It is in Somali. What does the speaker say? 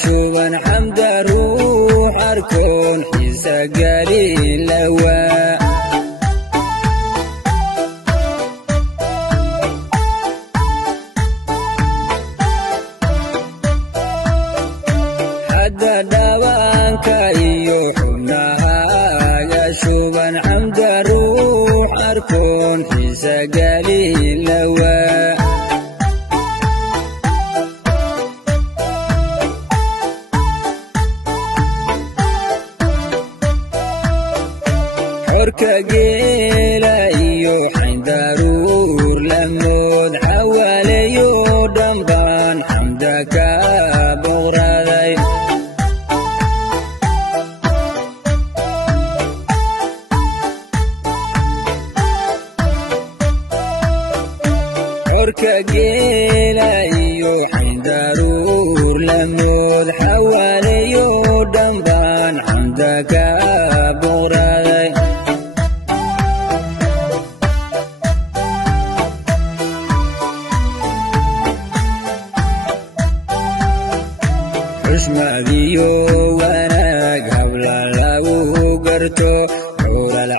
shuban xamda ruux arkoon xiisa galin lawaa hadda dhawaanka iyo xubnahaaga shuban xamda ruux arkoon xiisa galin lawaa xorka geela iyo xayndaruur lamood xawaaleyo dhanbaan xamda ka boqraday xorka geela iyo xayndaruur lamood xawaaleyo dhanbaan xamda ka boqraday xushmadiyo wanaag habla lagu garto xuural